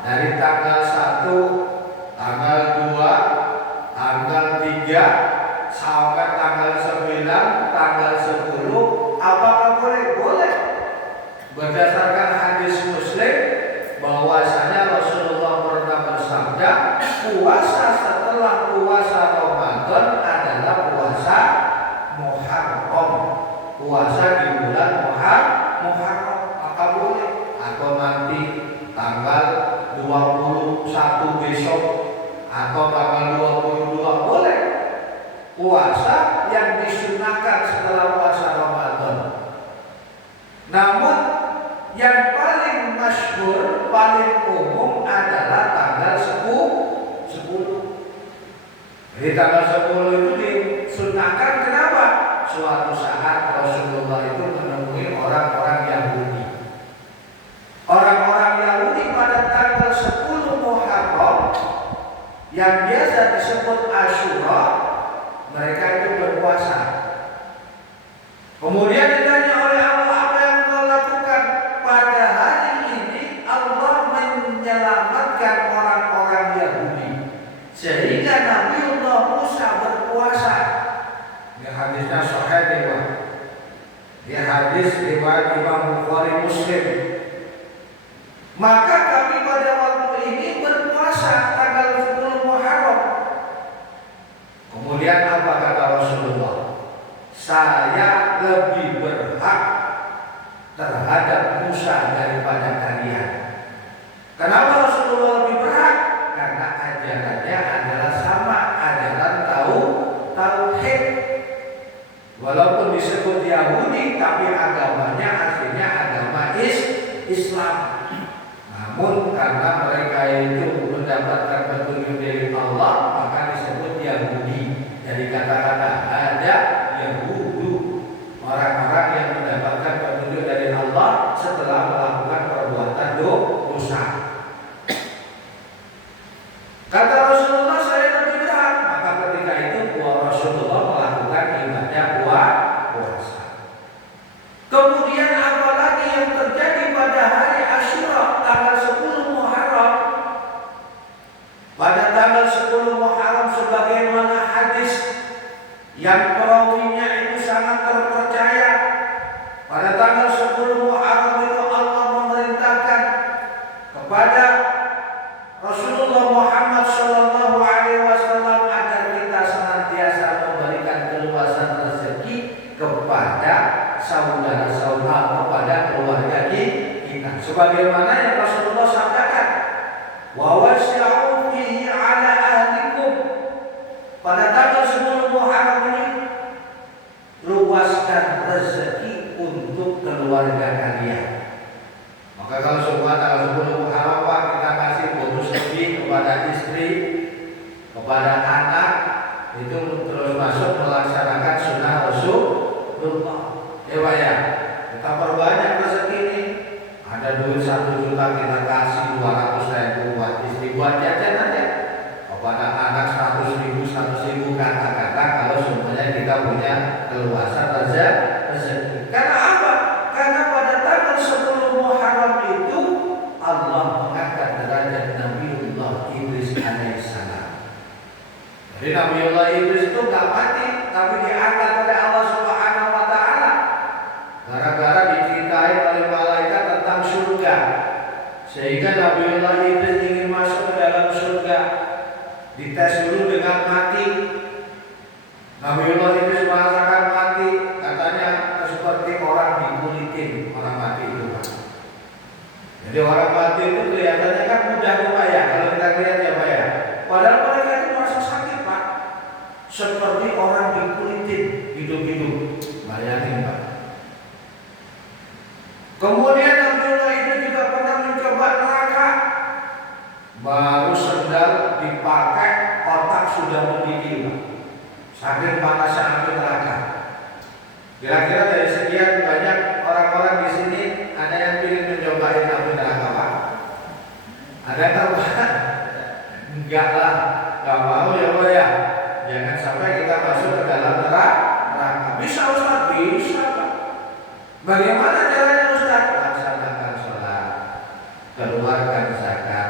dari tanggal 1, tanggal 2, tanggal 3 sampai tanggal 9, tanggal 10, apakah boleh? Boleh. Berdasarkan hadis Muslim bahwasanya Rasulullah pernah bersabda, puasa setelah puasa Ramadan adalah puasa Muharram. Puasa di bulan Muharram, maka boleh. Atau nanti tanggal 21 besok atau tanggal 22 boleh. Puasa yang disunahkan setelah puasa Ramadan. Namun yang paling masyhur, paling umum adalah tanggal 10. Jadi tanggal 10 itu disunahkan. Kenapa? Suatu saat Rasulullah itu menemui orang-orang Yahudi. Orang-orang Yahudi pada tanggal 10 Muharram yang biasa disebut Asyura, mereka itu berpuasa. Kemudian ditanya oleh Allah, apa yang kau lakukan? Pada hari ini Allah menyelamatkan orang-orang Yahudi sehingga Nabiullah Musa berpuasa. Ini hadisnya sahih riwayat. Ini hadis riwayat Imam Bukhari Muslim. Maka kami pada waktu ini berpuasa tanggal 10 Muharram. Kemudian apa kata Rasulullah? Saya lebih berhak terhadap Musa daripada kalian. Kenapa Rasulullah lebih berhak? Karena ajarannya adalah sama, ajaran tauhid. Walaupun disebut Yahudi, tapi agamanya aslinya agama Islam. Namun karena mereka itu mendapatkan petunjuk dari Allah, maka disebut Yahudi. Jadi kata-kata ada Yahudu, orang-orang yang mendapatkan petunjuk dari Allah setelah melakukan perbuatan dosa. Kata Rasulullah, saya lebih berhak. Maka ketika itu Rasulullah melakukan ibadah puasa. Kemudian apalagi yang terjadi pada hari Asyura tanggal 10 Muharram? Pada tanggal 10 Muharram sebagaimana hadis yang perawinya itu sangat terpercaya, pada tanggal 10 Muharram itu Allah memerintahkan kepada Rasulullah Muhammad Shallallahu Alaihi Wasallam agar kita senantiasa memberikan keluasan rezeki kepada saudara-saudara, kepada keluarga kita. Sebagaimana yang Rasulullah sabdakan, wa wasya'u fihi ala ahlikum. Pada tanggal 10 Muharram ini luaskan rezeki untuk keluarga kalian. Maka kalau semua tanggal 10 Muharram Pak, kita kasih bonus lebih kepada istri, kepada anak, itu terus masuk melaksanakan sunnah Rasulullah. Ya Pak ya, kita perbanyak rezeki ini. Ada duit 1 juta kita kasih 200.000 buat istri, buat jajan aja. Kepada anak 100.000 kata-kata kalau semuanya kita punya keluasan rezeki. Karena apa? Karena pada tanggal 10 Muharram itu Allah mengangkat derajat Nabiullah Idris alaihissalam. Jadi Nabiullah Idris itu gak mati, tapi diangkat oleh Allah Subhanahu wa Ta'ala. Gara-gara diceritain oleh malaikat tentang surga, sehingga Nabiullah Idris ingin masuk ke dalam surga. Dites dulu dengan mati. Nabiullah Idris merasakan mati, katanya seperti orang dikulitin, orang mati itu Pak. Jadi orang mati itu kelihatannya kan mudah Pak ya, kalau kita lihat ya Pak ya. Padahal mereka itu merasa sakit Pak, seperti orang dikulitin hidup-hidup. Bayangin Pak. Kemudian Nabiullah itu juga pernah mencoba neraka. Baru sendal dipakai, otak sudah mendidih Pak. Saking panasnya api neraka. Kira-kira dari sekian banyak orang-orang di sini ada yang ingin mencobain api neraka Pak? Ada nggak Pak? Enggak lah, nggak mau ya Pak ya. Jangan sampai kita masuk ke dalam neraka. Bisa Ustaz? Bisa Pak. Bagaimana caranya Ustaz? Laksanakan sholat, keluarkan zakat,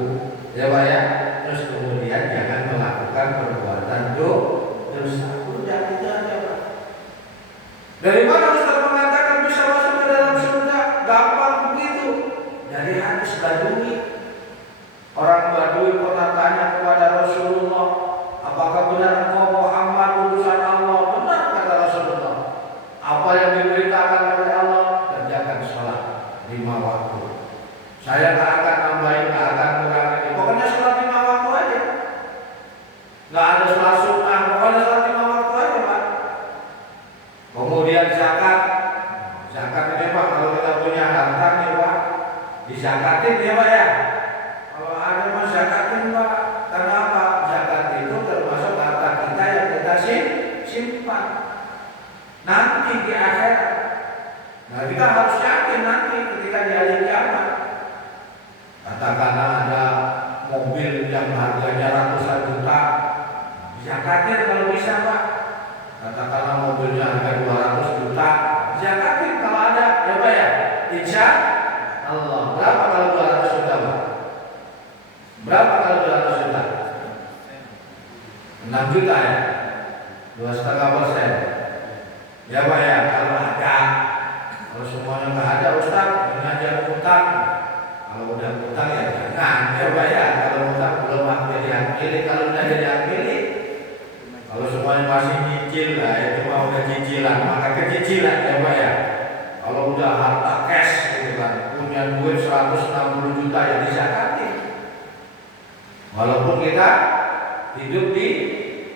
bangku, ya Pak ya. Terus kemudian jangan melakukan perbuatan dosa. Udah itu aja Pak. Dari mana Ustaz mengatakan bisa masuk ke dalam surga? Gampang begitu. Dari hadis Badui. Orang Badui pernah tanya kepada Rasulullah, apakah benar engkau Muhammad utusan Allah? Benar kata Rasulullah. Apa yang diberitakan oleh Allah? Kerjakan sholat 5 waktu. Saya tak akan nambahin, tak akan kurangin. Pokoknya sholat 5 waktu aja. Nggak ada sholat sunnah, pokoknya sholat 5 waktu aja Pak. Kemudian zakat. Zakat ini Pak, kalau kita punya harta nih Pak, dizakatin ya Pak ya. Kalau ada mas zakatin Pak. Kenapa? Zakat itu termasuk harta kita yang kita simpan nanti di akhirat. Nah kita harus yakin nanti ketika di hari kiamat. Katakanlah ada mobil yang harganya ratusan juta, zakatin kalau bisa Pak. Katakanlah mobilnya harga 200 juta, zakatin kalau ada, ya Pak ya. Insya Allah. Berapa kalau 200 juta Pak? Berapa kalau 200 juta? 6 juta ya? 2,5%. Ya Pak ya, kalau ada. Kalau semuanya nggak ada Ustaz, mengajar utang. Kalau udah utang ya jangan, ya Pak ya. Kalau utang belum jadi hak milik, kalau udah jadi hak milik. Kalau semuanya masih nyicil lah, itu mah udah cicilan, maka kecicilan ya Pak ya. Kalau udah harta cash gitu kan, punya duit 160 juta ya dizakatin. Walaupun kita hidup di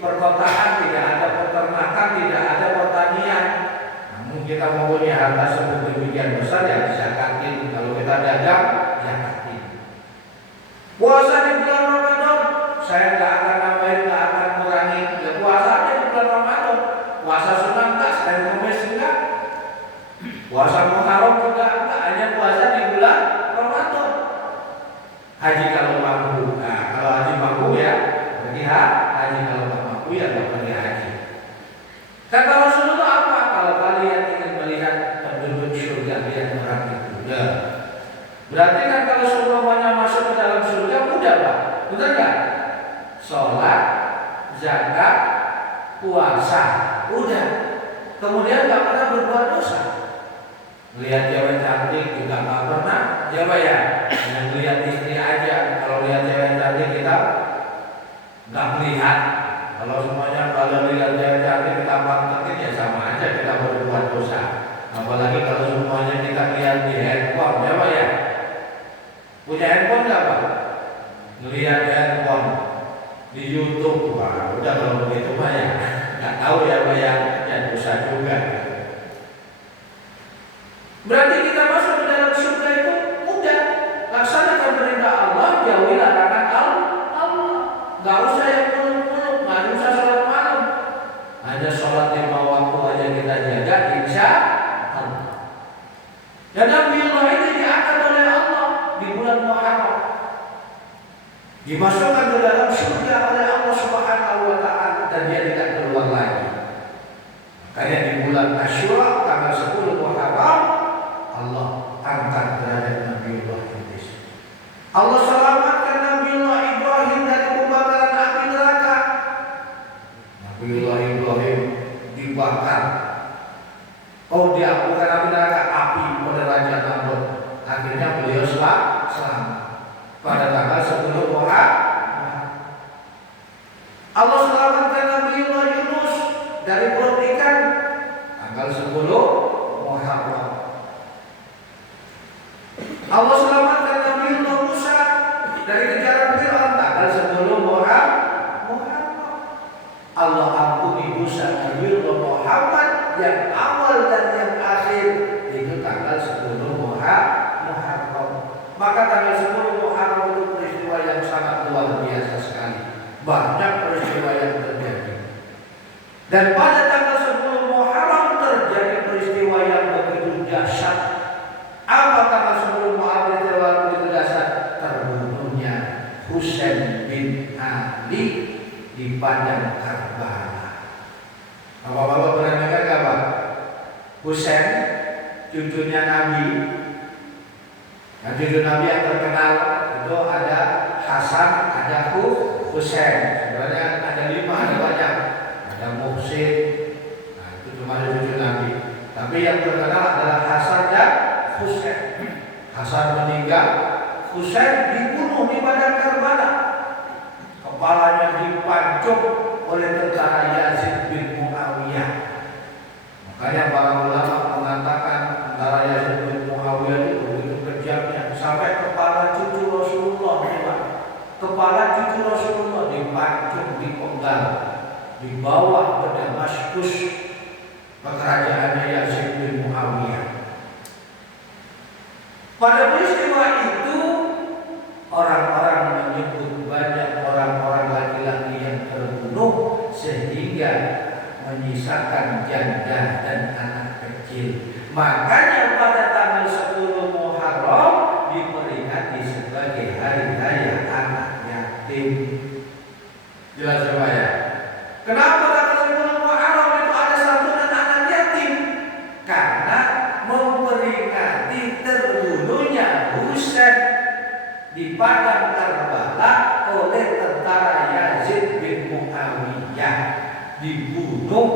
perkotaan, tidak ada peternakan, tidak ada pertanian, namun kita mempunyai harta sedemikian besar ya dizakatin. Kalau kita dagang, zakatin. Puasa di bulan Ramadan, saya nggak akan nambahin, nggak akan kurangi. Ya puasa aja di bulan Ramadan. Puasa sunnah enggak, Senin Kamis enggak. Puasa Muharram juga enggak, hanya puasa di bulan Ramadan. Haji kalau mampu, nah kalau haji mampu ya pergi haji, kalau tak mampu ya tak pergi haji. Kata Rasulullah apa? Kalau kalian ingin melihat penduduk surga, lihat orang itu. Ya. Berarti kan kalau semuanya masuk ke dalam surga mudah Pak, betul nggak? Sholat, zakat, puasa, udah. Kemudian nggak pernah berbuat dosa. Melihat cewek cantik juga nggak pernah, ya Pak ya. Hanya melihat istri aja. Kalau lihat cewek cantik kita nggak melihat. Kalau semuanya kalau lihat cewek cantik kita pantengin ya sama aja kita berbuat dosa. Apalagi kalau semuanya kita lihat di handphone, ya Pak ya. Punya handphone nggak Pak? Melihat handphone di YouTube, wah udah kalau begitu mah ya nggak tahu ya Pak ya dosa juga. Berarti kita masuk ke dalam surga itu mudah. Laksanakan perintah Allah, jauhi larangan Allah. Nggak usah yang muluk-muluk, nggak usah sholat malam. Hanya sholat 5 waktu aja kita jaga, insya Allah. Dan Nabiullah ini diangkat oleh Allah di bulan Muharram, dimasukkan ke dalam surga oleh Allah Subhanahu wa Ta'ala, dan dia tidak keluar lagi. Makanya di bulan Asyura tanggal 10 Muharram Allah angkat derajat Nabiullah Idris. Allah selamatkan Nabiullah Ibrahim dari pembakaran api neraka. Nabiullah Ibrahim dibakar. Oh, dia bukan api neraka, api pada Raja Namrud. Akhirnya beliau selamat pada tanggal 10 Muharram. Allah selamatkan Nabiullah Yunus dari perut ikan tanggal 10 Muharram. Allah selamatkan Nabiullah Musa dari kejaran Fir'aun tanggal 10 Muharram. Allah ampuni dosa Nabiullah Muhammad yang awal dan yang akhir itu tanggal 10 Muharram. Maka tanggal 10 Muharram itu peristiwa yang sangat luar biasa sekali. Banyak peristiwa yang terjadi. Dan pada tanggal 10 Muharram terjadi peristiwa yang begitu dahsyat. Apa tanggal 10 Muharram itu begitu dahsyat? Terbunuhnya Husain bin Ali di padang Karbala. Bapak-bapak pernah dengar nggak Pak? Husain, cucunya Nabi. Nah, cucu Nabi yang terkenal itu ada Hasan, ada Husain. Sebenarnya ada 5, ada banyak. Ada Muhsin. Nah, itu cuma cucu Nabi. Tapi yang terkenal adalah Hasan dan Husain. Hasan meninggal, Husain dibunuh di padang Karbala. Kepalanya dipancung oleh tentara Yazid bin Muawiyah. Makanya para ulama mengatakan tentara Yazid bin Muawiyah itu begitu kejamnya sampai kepala cucu Rasulullah, kepala cucu Rasulullah dipancung, dipenggal, dibawa ke Damaskus, ke kerajaannya Yazid bin Muawiyah. Pada peristiwa itu orang-orang menyebut banyak orang-orang laki-laki yang terbunuh sehingga menyisakan janda dan anak kecil. Makanya pada tanggal 10 Muharram diperingati sebagai hari raya anak yatim. Jelas ya? Kenapa tanggal 10 Muharram itu ada santunan anak yatim? Karena memperingati terbunuhnya Husain di padang Karbala oleh tentara Yazid bin Muawiyah, dibunuh,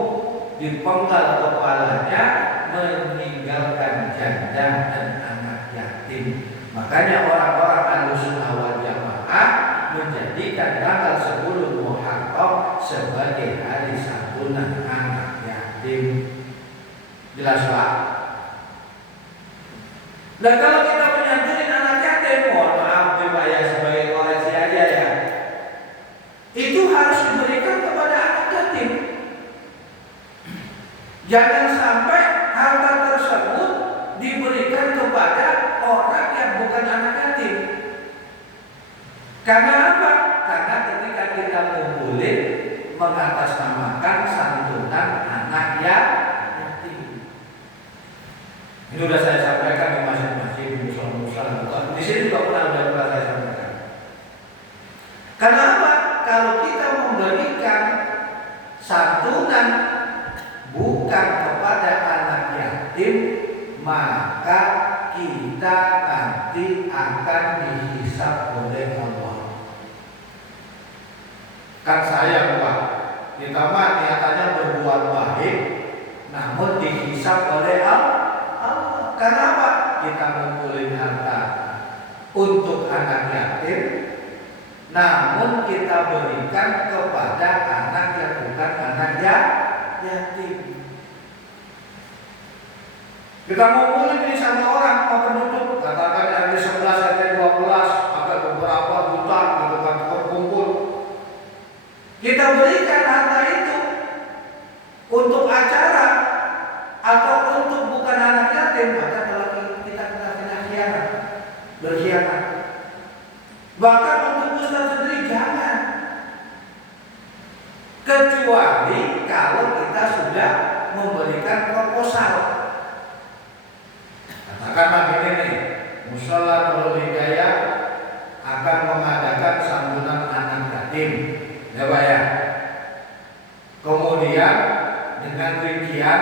dipenggal kepalanya, meninggalkan janda dan anak yatim. Makanya orang-orang Ahlussunnah wal Jamaah menjadikan tanggal 10 Muharram sebagai hari santunan anak yatim. Jelas Pak? Dan kalau kita menyantunin anak yatim, mohon maaf Pak ya, sebagai koreksi aja ya, itu harus diberikan kepada anak yatim. Jangan sampai harta tersebut diberikan kepada orang yang bukan anak yatim. Karena apa? Karena ketika kita ngumpulin mengatasnamakan santunan anak yatim. Ini sudah saya sampaikan di masjid-masjid, di musola-musola. Di sini juga pernah saya sampaikan. Karena apa? Kalau kita memberikan santunan bukan kepada anak yatim, maka kita nanti akan dihisab oleh Allah. Kan sayang Pak, kita mah niatannya berbuat baik, namun dihisab oleh Allah. Kenapa? Kita ngumpulin harta untuk anak yatim, namun kita berikan kepada anak yang bukan anak yatim. Kita ngumpulin ini sama orang, apa penduduk, katakan RT 11, RT 12, ada beberapa juta gitu kan terkumpul. Kita berikan harta itu untuk acara atau untuk bukan anak yatim, maka telah kita kena berkhianat. Bahkan untuk Ustaz sendiri jangan, kecuali kalau kita sudah memberikan proposal. Katakanlah begini nih, Mushola Nurul Hidayah akan mengadakan santunan anak yatim, ya Pak ya. Kemudian dengan rincian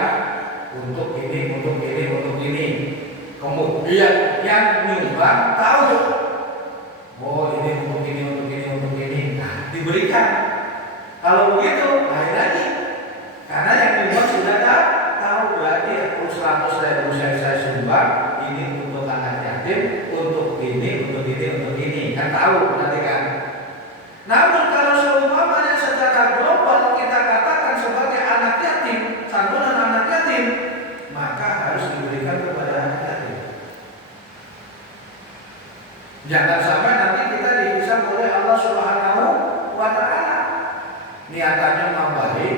untuk ini, untuk ini, untuk ini. Kemudian yang nyumbang tahu, oh ini untuk ini, untuk ini, untuk ini. Nah, diberikan. Kalau begitu, lain lagi. Karena yang nyumbang sudah tahu berarti 100.000 saya sumbang, ini untuk anak yatim, untuk ini, untuk ini, untuk ini. Kan tahu nanti kan. Namun kalau seumpamanya secara global kita katakan sebagai anak yatim, santunan anak yatim, maka harus diberikan kepada anak yatim. Jangan sampai nanti kita dihisab oleh Allah Subhanahu wa Ta'ala. Niatannya baik,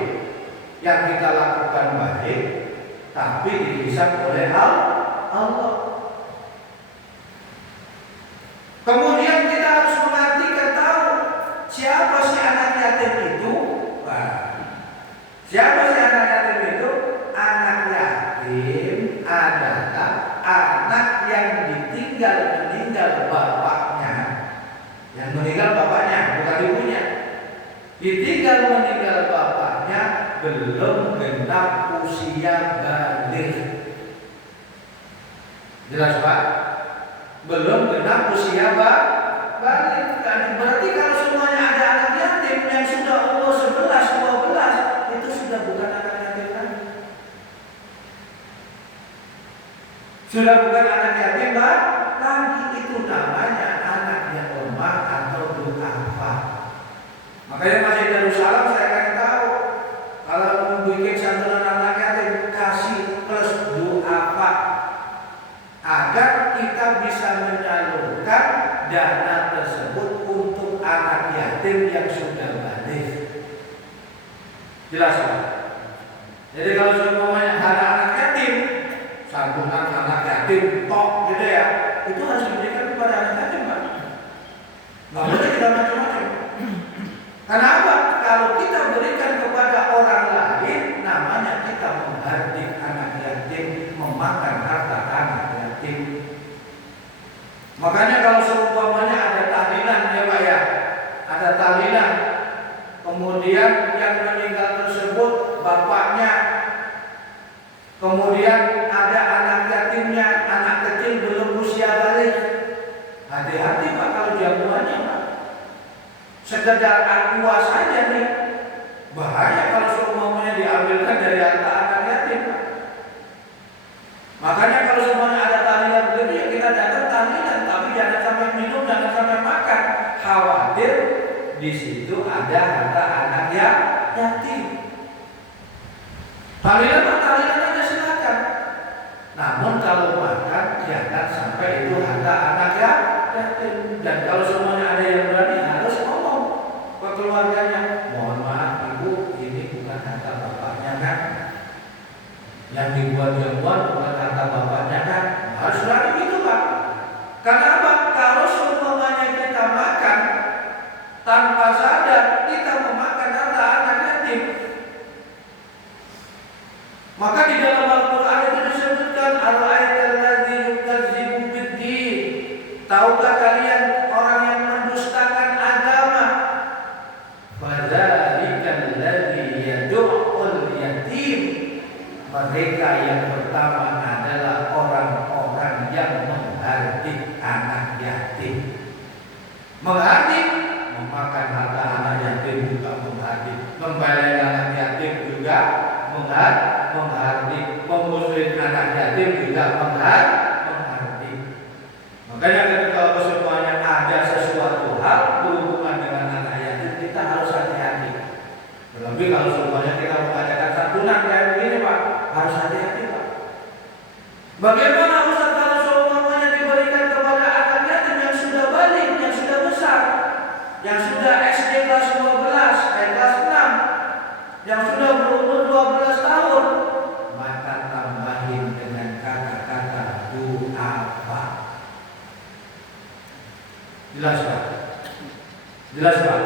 yang kita lakukan baik, tapi dihisab oleh Allah. Kemudian kita harus mengerti dan tahu siapa si anak yatim itu. Siapa si anak yatim itu? Anak yatim adalah anak yang meninggal bapaknya. Yang meninggal bapaknya, bukan ibunya. Meninggal bapaknya belum genap usia balik. Jelas Pak? Belum genap usia balik. Berarti kalau semuanya ada anak yatim yang sudah umur 11, 12, itu sudah bukan anak yatim lagi. Sudah bukan anak yatim lagi, itu namanya anak yang lemah atau du'afa. Makanya Masjid Darussalam saya kasih tahu, kalau mau bikin santunan anak yatim, kasih plus du'afa agar kita bisa menyalurkan dana tersebut untuk anak yatim yang sudah balik. Jelas Pak? Jadi kalau semuanya ada anak yatim, santunan anak yatim tok gitu ya, itu harus diberikan kepada anak yatim Pak. Nggak boleh kita macam-macam. Kenapa? Kalau kita berikan kepada orang lain, namanya kita menghardik anak yatim, memakan harta anak yatim. Makanya kalau seumpamanya ada tahlilan ya Pak ya, ada tahlilan, kemudian yang meninggal tersebut bapaknya, kemudian ada anak yatimnya, anak kecil belum usia balik. Hati-hati Pak kalau jamuannya Pak. Sekedar aqua saja nih, bahaya kalau semuanya diambilkan dari harta anak yatim. Makanya kalau semuanya ada tahlilan begitu ya kita datang tahlilan, tapi jangan sampai minum, jangan sampai makan. Khawatir di situ ada harta anak yatim. Tahlilan aja silakan. Namun kalau makan jangan sampai itu harta anak yatim. Dan kalau semuanya ada yang berani harus ngomong ke keluarganya, mohon maaf ibu, ini bukan harta bapaknya kan, yang dibuat jamuan bukan harta bapaknya kan, harus berani gitu Pak. Kenapa? Kalau semuanya kita makan tanpa sadar, kita memakan harta anak yatim. Maka di dalam Al-Quran itu disebutkan Ar-Ra'aital ladzi yukadzibu bid-din. Tahukah kalian orang yang mendustakan agama? Fadzalikal ladzi yad'ul yatim. Mereka yang pertama adalah orang-orang yang menghardik anak yatim. Menghardik, memakan harta anak yatim juga menghardik, membelai anak yatim juga menghardik, memusuhin anak yatim juga menghardik. Makanya ketika semuanya ada sesuatu hal berhubungan dengan anak yatim, kita harus hati-hati. Terlebih kalau semuanya kita mengadakan santunan kayak begini Pak, harus hati-hati Pak. Bagaimana Ustaz kalau semuanya diberikan kepada anak yatim yang sudah balik, yang sudah besar, yang sudah SD kelas 12, kelas 6, yang sudah berumur 12 tahun, maka tambahin dengan kata-kata du'afa. Jelas Pak? Jelas Pak?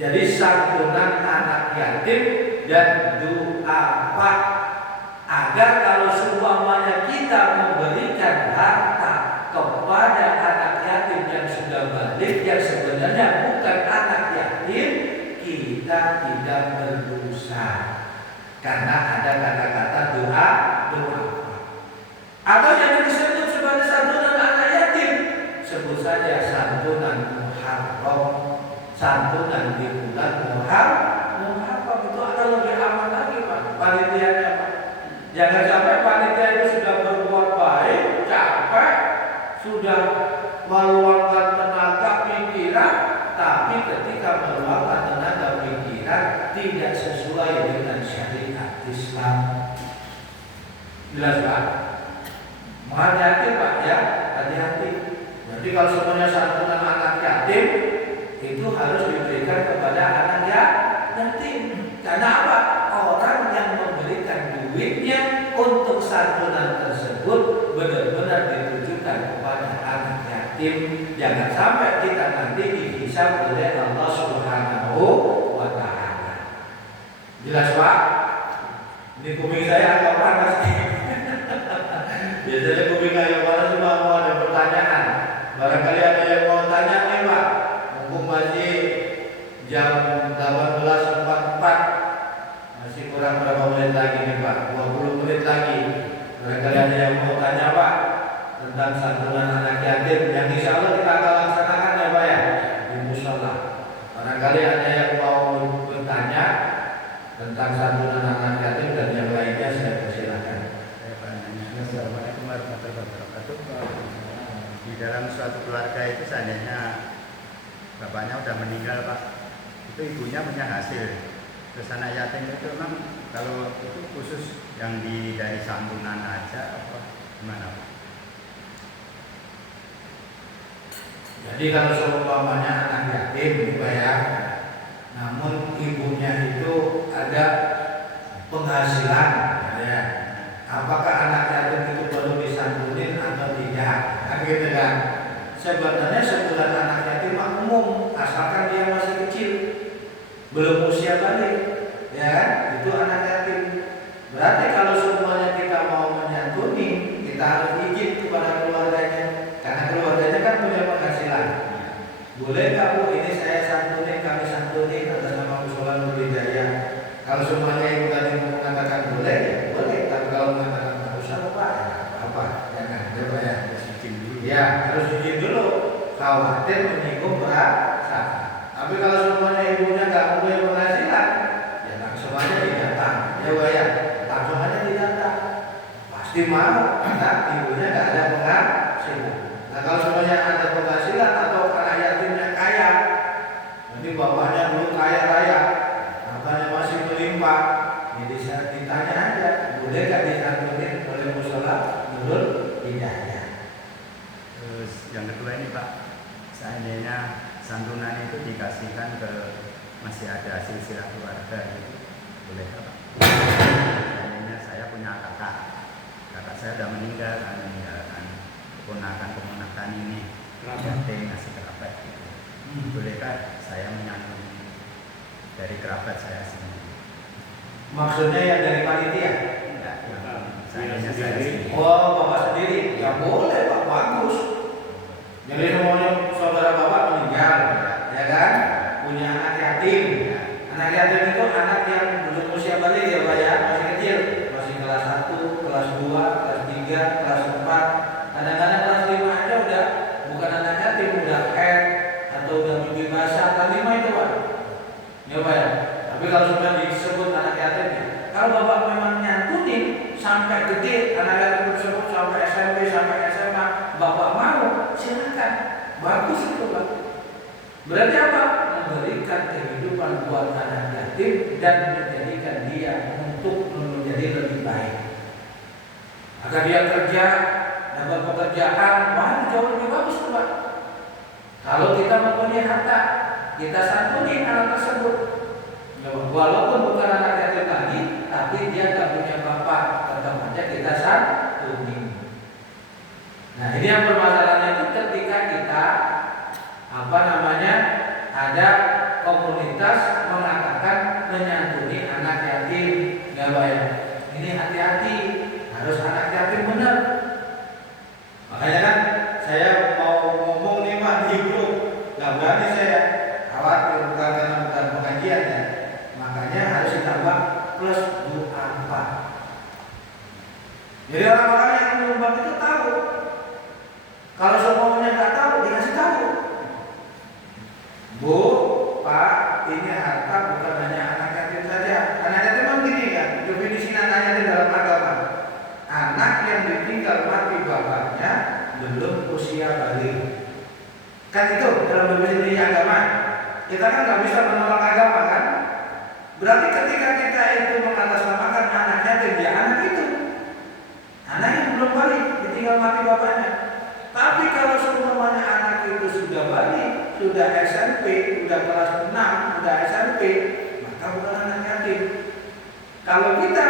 Jadi santunan anak yatim dan du'afa, agar kalau seumpamanya kita memberikan harta kepada anak yatim yang sudah balik, yang sebenarnya bukan anak yatim, kita tidak berdosa karena ada kata-kata doa. Atau yang disebut sebagai santunan anak yatim, sebut saja santunan Muharram, santunan di bulan Muharram. Itu ada lebih aman lagi Pak, panitianya Pak. Jangan sampai panitia itu sudah berbuat baik, capek, sudah meluangkan tenaga pikiran, tapi ketika meluangkan tenaga pikiran tidak sesuai dengan syariat Islam. Jelas Pak? Hati-hati Pak ya, hati-hati. Jadi kalau semuanya santunan anak yatim itu harus diberikan kepada anak yatim. Karena apa? Orang yang memberikan duitnya untuk santunan tersebut benar-benar ditujukan kepada anak yatim. Jangan sampai kita nanti dihisab oleh Allah Subhanahu wa Ta'ala. Jelas Pak? Ini kuping saya agak panas. Biasanya kuping saya panas cuma mau ada pertanyaan. Barangkali ada yang mau tanya nih Pak. Mumpung masih jam 18.44, masih kurang berapa menit lagi nih Pak? 20 menit lagi. Barangkali ada yang mau tanya Pak tentang santunan anak yatim yang insya Allah kita akan laksanakan wabarakatuh. Di dalam suatu keluarga itu seandainya bapaknya udah meninggal Pak, itu ibunya punya hasil. Terus anak yatim itu memang kalau itu khusus yang dari santunan aja apa gimana Pak? Jadi kalau seumpamanya anak yatim dibayar, namun ibunya itu ada penghasilan, ya. Apakah anak yatim itu perlu disantunin atau tidak? Nah, gitu kan. Sebenarnya sebulan anak yatim umum, asalkan dia masih kecil, belum usia balik, ya kan? Itu anak yatim. Berarti kalau semuanya kita mau menyantuni, kita harus izin kepada keluarganya, karena keluarganya kan punya penghasilan. Boleh nggak Bu, ini saya santunin, kami santunin atas nama Musyola Nur Hidayah. Kalau semuanya ibu tadi mengatakan boleh, ya boleh. Tapi kalau mengatakan nggak usah Pak, ya apa? Jangan, coba ya. Ya, harus izin dulu. Khawatir menyinggung perasaan. Tapi kalau semuanya ibunya nggak punya penghasilan, ya langsung aja didatang. Ya Pak ya, langsung aja didatang. Pasti mau, karena ibunya nggak ada penghasilan. Nah kalau semuanya ada penghasilan atau anak yatimnya kaya, nanti bapaknya dulu kaya raya, hartanya masih melimpah, jadi saya ditanya aja, boleh nggak disantunin oleh Musyola Nur Hidayah? Terus yang kedua ini Pak, seandainya santunan itu dikasihkan ke masih ada silsilah keluarga gitu, boleh nggak Pak? Seandainya saya punya kakak saya udah meninggal, kan meninggalkan keponakan ini, yatim ngasih kerabat gitu. Bolehkah saya menyantuni dari kerabat saya sendiri? Maksudnya yang dari panitia? Enggak, seandainya saya sendiri. Oh, Bapak sendiri? Ya boleh Pak, bagus. Jadi semuanya saudara Bapak meninggal, ya kan? Punya anak yatim. Anak yatim itu anak yang belum usia balik ya Pak ya, masih kecil, masih kelas 1, kelas 2, kelas 3, kelas 4. Kadang-kadang kelas 5 aja udah bukan anak yatim, udah head atau udah mimpi basah. Kelas 5 itu Pak. Ya Pak ya. Tapi kalau sudah disebut anak yatim, kalau Bapak memang nyantunin sampai gede, anak yatim tersebut sampai SMP, sampai SMA, Bapak mau, silakan. Bagus itu Pak. Berarti apa? Memberikan kehidupan buat anak yatim dan menjadikan dia untuk menjadi lebih baik. Agar dia kerja, dapat pekerjaan, wah itu jauh lebih bagus tuh Pak. Kalau kita mempunyai harta, kita santuni anak tersebut. Walaupun bukan anak yatim lagi, tapi dia tak punya bapak, tetap aja kita santuni. Nah ini yang permasalahannya itu ketika kita ada komunitas mengatakan menyantuni anak yatim, nggak bayar. Ini hati-hati, harus anak yatim benar. Makanya kan saya mau ngomong nih Pak di grup, nggak berani saya, khawatir bukan pengajian ya. Makanya harus ditambah plus doa. Jadi orang-orang yang menyumbang itu tahu. Kalau semuanya nggak tahu, dikasih tahu. Bu, Pak, ini harta bukan hanya anak yatim saja. Anak yatim memang gini kan, definisi anak yatim dalam agama. Anak yang ditinggal mati bapaknya belum usia balik. Kan itu dalam definisi agama. Kita kan nggak bisa menolak agama kan. Berarti ketika kita itu mengatasnamakan anak yatim, ya anak itu. Anak yang belum balik, ditinggal mati bapaknya. Tapi kalau semuanya anak itu sudah balik, sudah SMP, sudah kelas 6, sudah SMP, maka bukan anak yatim. Kalau kita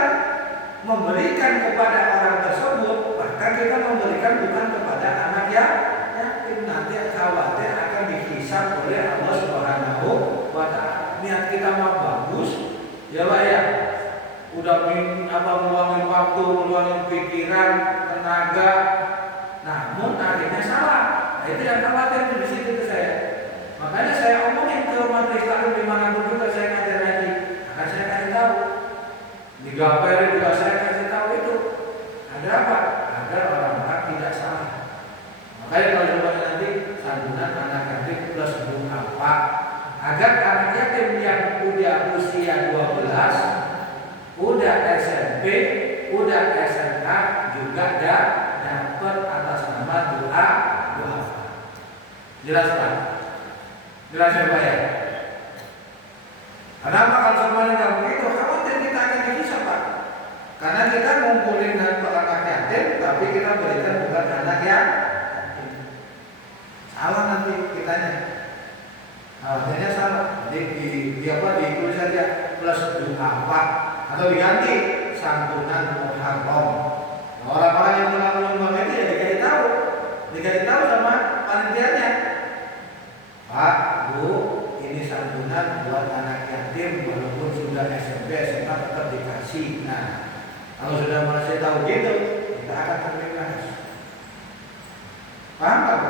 memberikan kepada orang tersebut, maka kita memberikan bukan kepada anak yatim. Nanti khawatir akan dihisab oleh Allah Subhanahu wa Ta'ala. Niat kita mah bagus, ya Pak ya. Udah meluangin waktu, meluangin pikiran, tenaga, namun akhirnya salah. Nah itu yang khawatir di situ ke saya. Makanya saya omongin ke majelis taklim dimanapun juga saya ngajar lagi, akan saya kasih tahu. Di Gaper juga saya kasih tahu itu. Agar apa? Agar orang-orang tidak salah. Makanya kalau coba nanti santunan anak yatim plus apa? Agar anak yatim yang udah usia 12, udah SMP, udah SMA juga dapat Jelas Pak? Jelas ya Pak ya? Kenapa kalau semuanya nggak begitu? Khawatir kita akan dihisap Pak. Karena kita ngumpulin anak yatim, tapi kita berikan bukan anak yang salah nanti kitanya. Artinya salah. Jadi ditulis saja plus apa atau diganti santunan muharram. Nah, orang-orang yang telah menyumbang itu ya dikasih tahu sama panitianya. Pak, Bu, ini santunan buat anak yatim walaupun sudah SMP, SMA tetap dikasih. Nah, kalau sudah masih tahu gitu, kita akan terbebas. Paham Pak?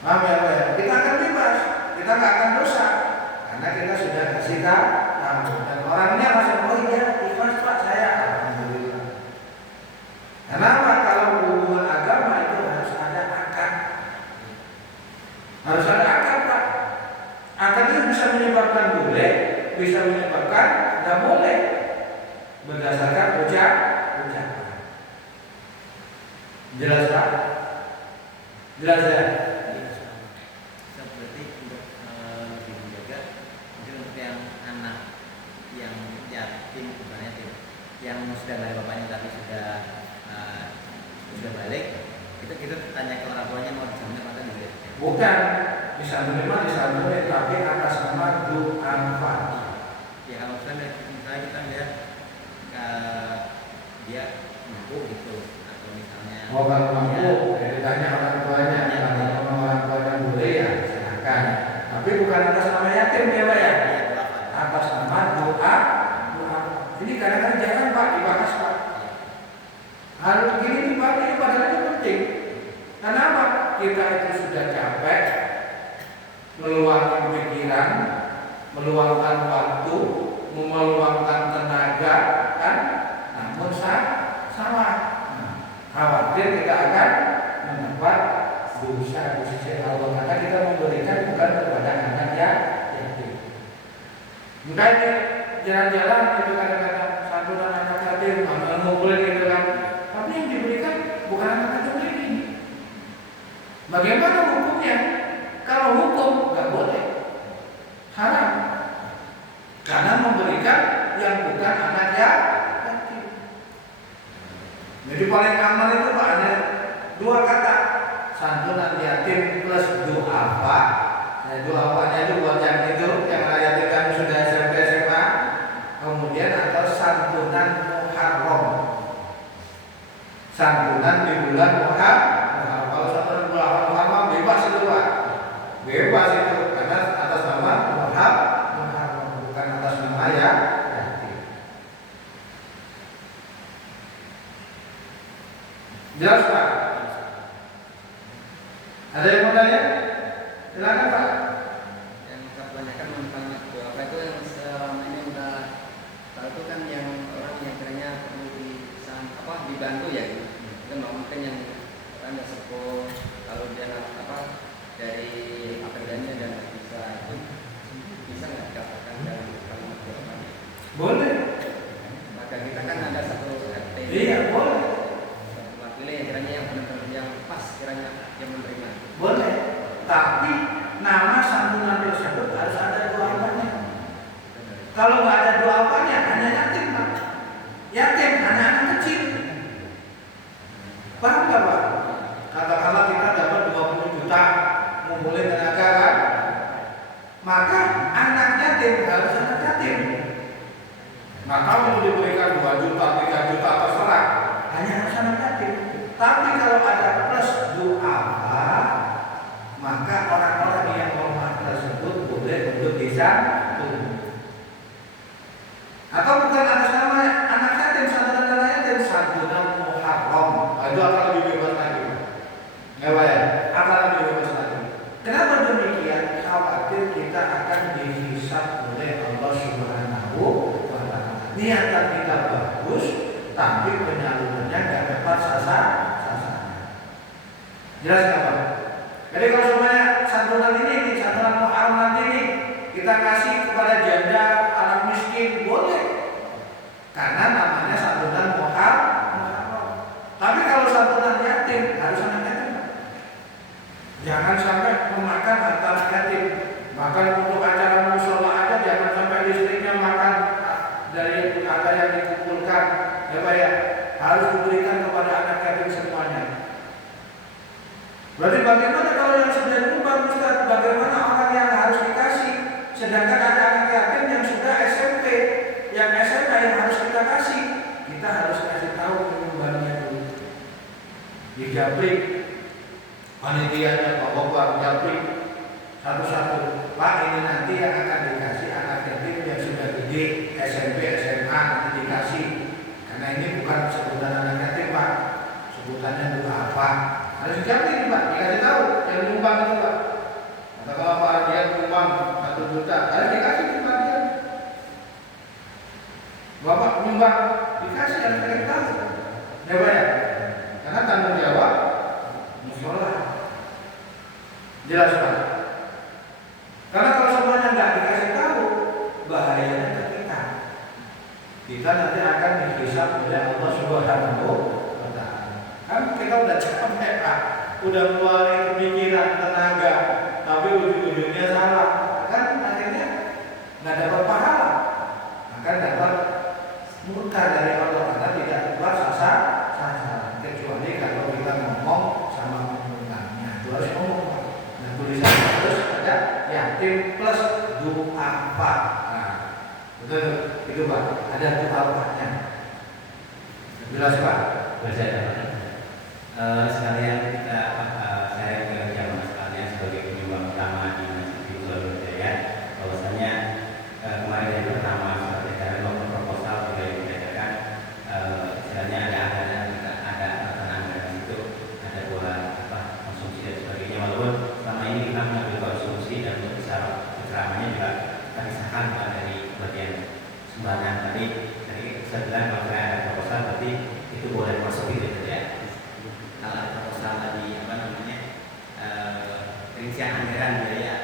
Paham ya Pak ya? Kita akan bebas, kita nggak akan dosa karena kita sudah kasih tahu dan orangnya masih oh iya ikhlas Pak saya. Alhamdulillah. Kenapa? Kalau hubungan agama itu harus ada akad. Harus ada akad Pak. Akad itu bisa menyebabkan boleh, bisa menyebabkan tidak boleh berdasarkan ucapan. Jelas Pak? Jelas ya? Seperti untuk lebih menjaga mungkin untuk yang anak yang yatim bukan yatim yang sudah dari bapaknya tapi sudah balik itu kita tanya ke orang tuanya mau dijamin apa gitu ya? Bukan bisa menerima tapi atas nama doa Pak. Ya kalau misalnya kita lihat dia mampu gitu atau misalnya Kalau mampu, ditanya orang tuanya, kalau orang tuanya boleh ya silakan. Tapi bukan atas nama yatim ya Pak ya. Atas nama doa. Ini kadang-kadang jangan Pak dibahas Pak. Hal begini nih Pak, ini padahal itu penting. Kenapa? Kita itu sudah capek meluangkan pikiran, meluangkan waktu, meluangkan tenaga, kan? Namun salah. Khawatir kita akan mendapat dosa di sisi Allah karena kita memberikan bukan kepada anak yatim. Makanya jalan-jalan itu kadang-kadang santunan anak yatim, ngumpulin gitu kan. Tapi yang diberikan bukan anak yatim ini. Bagaimana hukumnya? Kalau hukum nggak boleh, haram. Karena memberikan yang bukan anak yatim. Jadi paling aman itu Pak ada dua kata, santunan yatim plus doa Pak. Nah, doa Paknya itu buat yang itu yang yatim kan sudah SMP SMA. Kemudian atau santunan muharram. Santunan di bulan muharram. Kalau santunan bulan muharram bebas itu Pak. Bebas itu karena atas nama muharram bukan atas nama ya. Jelas Pak? Ada yang mau tanya? Silakan Pak. yang kebanyakan manfaat doa apa itu yang selama ini udah tahu itu kan yang orang yang kiranya perlu dibantu ya gitu. Itu mungkin yang orang yang sepuh kalau dia dari pekerjaannya dan bisa nggak dikatakan dalam kalimat doa? Boleh. Maka kita kan ada satu RT. Iya boleh. Yang kiranya yang benar-benar yang pas kiranya yang menerima. Boleh. Tapi nama santunan tersebut harus ada doa apanya. Kalau nggak ada doa apanya hanya yatim Pak. Yatim anak-anak kecil. Paham nggak Pak? Katakanlah kita dapat 20 juta ngumpulin tenaga kan, maka anak yatim harus anak yatim. Maka mau diberikan 2 juta, 3 juta terserah, hanya harus anak yatim. Tapi kalau ada plus doa maka orang-orang yang hormat tersebut boleh untuk bisa atau bukan atas nama anak yatim, santunan anak yatim, santunan muharram. Itu akan lebih bebas lagi. Ya Pak ya, akan lebih bebas lagi. Kenapa demikian? Khawatir kita akan dihisab oleh Allah Subhanahu wa Ta'ala. Niatan kita bagus, tapi penyalurannya nggak tepat sasaran. Jelas nggak Pak? Jadi kalau semuanya santunan ini, santunan muharram nanti ini kita kasih kepada janda, anak miskin, boleh. Karena namanya santunan muharram. Tapi kalau santunan yatim harus anak yatim. Jangan sampai memakan harta yatim. Bahkan untuk acara musola aja jangan sampai listriknya makan dari harta yang dikumpulkan. Ya Pak ya, harus diberikan kepada anak yatim semuanya. Berarti bagaimana kalau yang sudah nyumbang Ustaz? Bagaimana orang yang harus dikasih? Sedangkan ada anak yatim yang sudah SMP, yang SMA yang harus kita kasih. Kita harus kasih tahu penyumbangnya dulu. Dijaprik panitianya Pak Bapak japrik satu-satu. Pak, ini nanti yang akan dikasih anak yatim yang sudah gede, SMP, SMA nanti dikasih. Karena ini bukan sebutan anak yatim Pak, sebutannya juga apa? Harus dijaprik Pak, dikasih tahu yang nyumbang itu Pak. Atau kalau Pak dia nyumbang 1 juta, harus dikasih Pak dia. Bapak nyumbang, dikasih harus dikasih tahu. Ya Pak ya? Karena tanggung jawab musola. Jelas Pak? Karena kalau semuanya nggak dikasih tahu, bahayanya ke kita. Kita nanti akan dihisab oleh Allah Subhanahu wa Ta'ala. Kan kita udah capek Pak, udah ngeluarin pemikiran, tenaga, tapi ujung-ujungnya salah. Kan akhirnya nggak dapat pahala, akan dapat murka dari Allah karena tidak tepat sasaran. Kecuali kalau kita ngomong sama pengundangnya, itu harus ngomong Pak. Dan tulisan terus ada yatim plus doa Pak. Nah, betul itu Pak. Ada doa Paknya. Jelas Pak. Sekalian kita share ke jamaah sekalian sebagai penyumbang utama di Masjid Iqbal Hidayat, bahwasanya kemarin yang pertama seperti dari proposal juga dinyatakan istilahnya ada anggaran itu ada buat konsumsi dan sebagainya, walaupun selama ini kita mengambil konsumsi dan untuk bisa ceramahnya juga kita pisahkan dari bagian sumbangan tadi saya bilang kalau saya ada proposal berarti itu boleh masuk gitu ya. Kalau ada proposal tadi rincian anggaran biaya.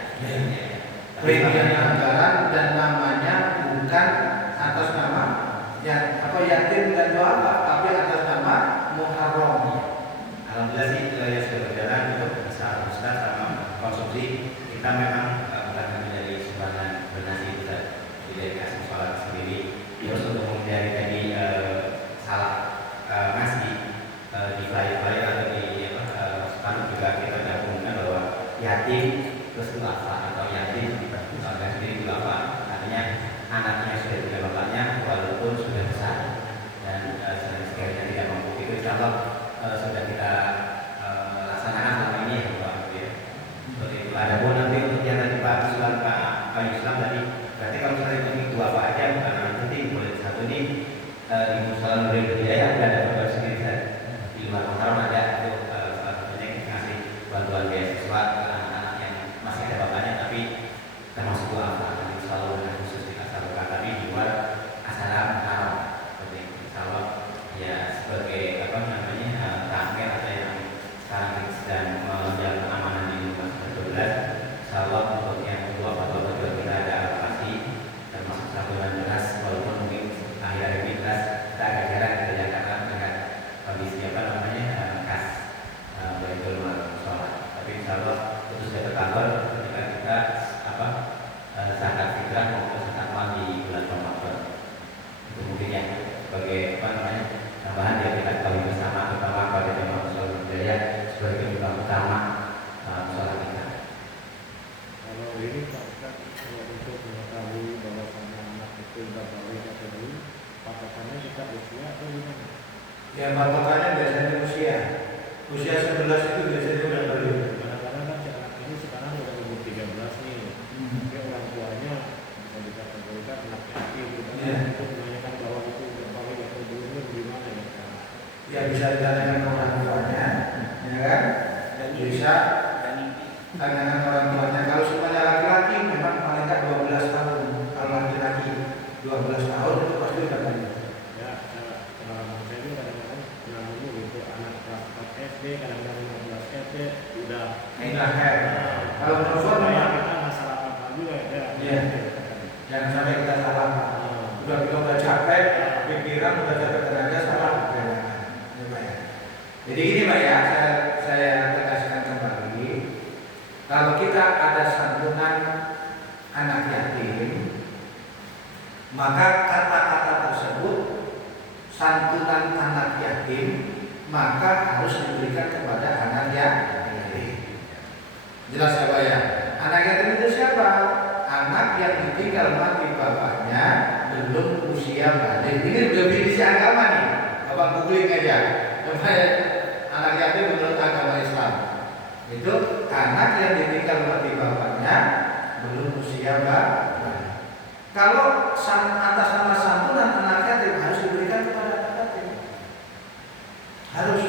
Rincian anggaran dan namanya bukan atas nama yatim dan doa tapi atas nama Muharram. Alhamdulillah sih ya sudah berjalan untuk besar sama konsumsi kita memang bukan hanya dari sumbangan donasi kita dari kasih sholat sendiri. Terus untuk menghindari tadi salah ngasih di flyer atau di spanduk juga kita gabungkan bahwa yatim terus duafa atau yatim dan sendiri duafa, artinya anaknya sudah punya bapaknya walaupun sudah besar dan sekiranya tidak mampu, itu insya Allah sudah kita laksanakan selama ini ya Pak. Seperti itu. Adapun nanti untuk yang tadi Pak Islam tadi, berarti kalau misalnya ini duafa aja bukan anak penting, boleh satu ini di musola Nurul Hidayah ada beberapa sendiri di luar Muharram ada itu salah satunya ngasih bantuan beasiswa ke anak-anak yang masih ada bapaknya tapi termasuk duafa, nanti selalu dengan khusus kita salurkan tapi di luar acara Muharram. Seperti itu. Insya Allah ya sebagai takmir atau yang sekarang sedang menjalankan amanah di rumah 12, insya Allah untuk yang kedua juga kita ada alokasi termasuk satuan beras, walaupun mungkin akhir-akhir ini beras kita agak jarang kita Jakarta dengan kondisi kas Baitul Mal sholat, tapi insya Allah itu sudah tercover ketika kita zakat fitrah maupun zakat mal di bulan Ramadan. Itu mungkin ya sebagai tambahan yang kita ketahui bersama, terutama pada jemaah musola budaya sebagai penyumbang utama musola kita. Kalau ini Pak Ustaz, untuk mengetahui bahwasannya anak itu sudah balik atau belum, patokannya kita usia atau gimana? Ya patokannya biasanya usia 11 itu biasanya udah balik. Kadang-kadang kan si anak ini sekarang udah umur 13 nih, tapi orang tuanya bisa dikategorikan anak yatim gitu kan. Iya. Untuk menanyakan bahwa itu udah balik atau belum itu gimana ya? Ya bisa ditanyakan ke orang tuanya, ya kan? Dan bisa tanyakan ke orang tuanya. Kalau semuanya laki-laki memang paling nggak 12 tahun. Kalau laki-laki 12 tahun itu pasti udah balik. Ya, pengalaman saya itu kadang-kadang pernah nemu gitu, anak kelas 4 SD, kadang-kadang 15 SD udah Head. Kalau perempuan supaya memang kita nggak salah paham juga ya. Iya. Jangan sampai kita salah Pak. Udah capek, pikiran udah capek tenaga salah. Ya, Pak ya. Jadi gini Pak ya, saya tegaskan kembali Kalau kita ada santunan anak yatim, maka kata-kata tersebut santunan anak yatim maka harus diberikan kepada anak yatim. Jelas ya Pak ya? Anak yatim itu siapa? Anak yang ditinggal mati bapaknya belum usia balik. Ini definisi agama nih. Bapak googling aja. Anak yatim menurut agama Islam itu anak yang ditinggal mati bapaknya belum usia balik. Kalau atas nama santunan anak yatim harus diberikan kepada anak yatim. Harus.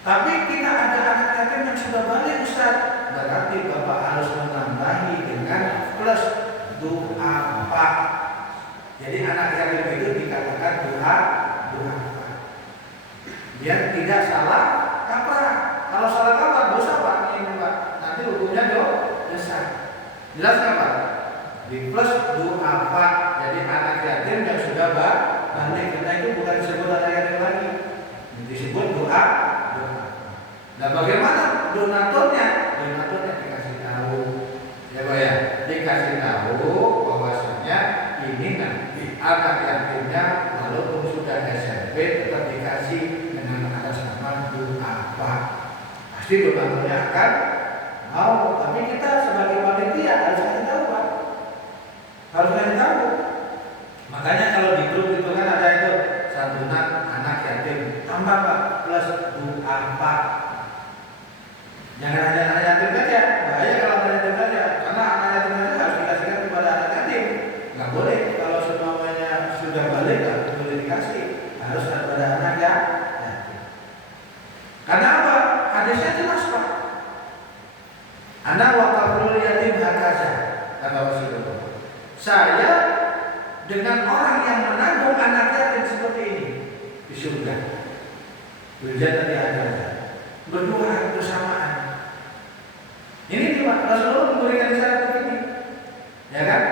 Tapi kita ada anak yatim yang sudah balik Ustaz. Berarti Bapak harus menambahi dengan plus doa Pak. Jadi anak yatim itu dikatakan doa biar tidak salah kaprah. Kalau salah kaprah dosa Pak ini Pak. Nanti hukumnya dosa. Jelas nggak Pak? Di plus doa Pak. Jadi anak yatim yang sudah balik, karena itu bukan disebut anak yatim lagi, disebut doa. Nah bagaimana donaturnya? Donaturnya dikasih tahu, ya Pak ya, dikasih tahu bahwasanya ini nanti anak yatimnya walaupun sudah SMP tetap dikasih dengan atas nama doa Pak. Pasti donaturnya akan mau, tapi kita sebagai panitia harus kasih tahu Pak. Harus kasih tahu. Makanya kalau di grup itu kan ada itu santunan anak yatim tambah Pak plus doa Pak. Jangan hanya anak yatim saja, bahaya kalau anak yatim saja, karena anak yatim saja harus dikasihkan kepada anak yatim. Nggak boleh kalau semuanya sudah balik nggak boleh dikasih, harus kepada anak yatim. Karena apa? Hadisnya jelas Pak. Anak wakaful yatim hakaza kata Rasulullah. Saya dengan orang yang menanggung anak yatim seperti ini di surga. Berjaya tadi ada berdua bersamaan. Ini Pak Rasulullah memberikan syarat begini, ya kan?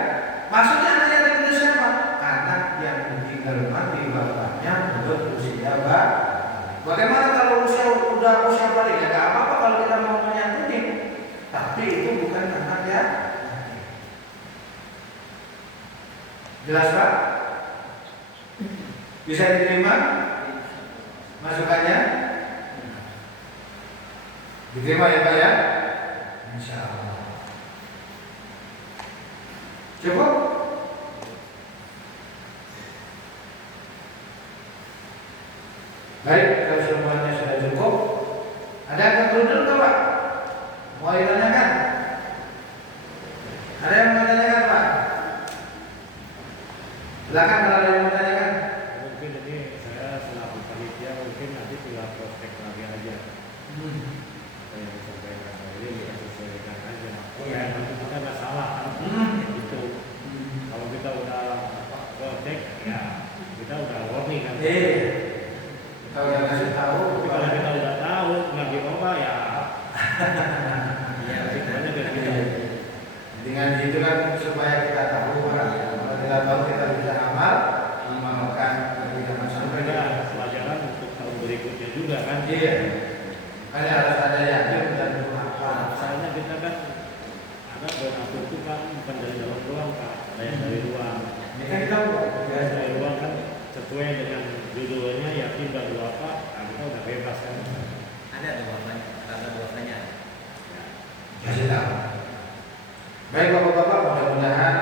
Maksudnya anak yatim itu siapa? Anak yang ditinggal mati bapaknya belum usia balik. Bagaimana kalau udah usia balik? Ya nggak apa-apa kalau kita mau menyantuni, tapi itu bukan anak yatim. Jelas Pak? Bisa diterima masukannya? Diterima ya Pak ya? Insya Allah. Cukup? Baik, kalau semuanya sudah cukup, ada yang perlu dulu Pak? Mau ditanyakan? Ada yang mau ditanyakan Pak? Silakan kalau ada yang mau tanyakan. Mungkin ini saya selaku panitia mungkin nanti tinggal prospek lagi aja. Apa yang disampaikan ini kita sesuaikan aja. Iya. Nanti kita nggak salah kan? Itu. Kalau kita udah prospek ya kita udah warning kan. Kita udah kasih tahu. Tapi kalau kita udah tahu nggak dirubah ya. Ya semuanya kayak gitu. Dengan itu kan supaya kita tahu Pak. Kalau kita tahu kita bisa amal, mengamalkan kebijakan sampai Ada pelajaran untuk tahun berikutnya juga kan. Iya. Karena harus ada yakin dan apa. Misalnya kita kan ada donatur itu kan bukan dari dalam doang Pak, ada yang dari luar. Ini kan kita Ya, dari luar kan sesuai dengan judulnya yakin dan apa, kita udah bebas kan. Ada tanda dua-duanya. kasih tahu. Baik Bapak-bapak, mudah-mudahan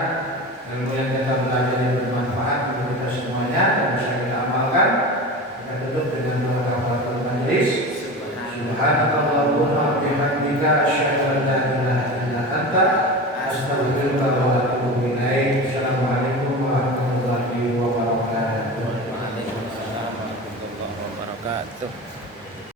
ilmu yang kita belajar ini bermanfaat bagi kita semuanya dan bisa kita amalkan. Kita tutup dengan doa kafaratul majelis. Subhanallahumma bihamdika asyhadu an la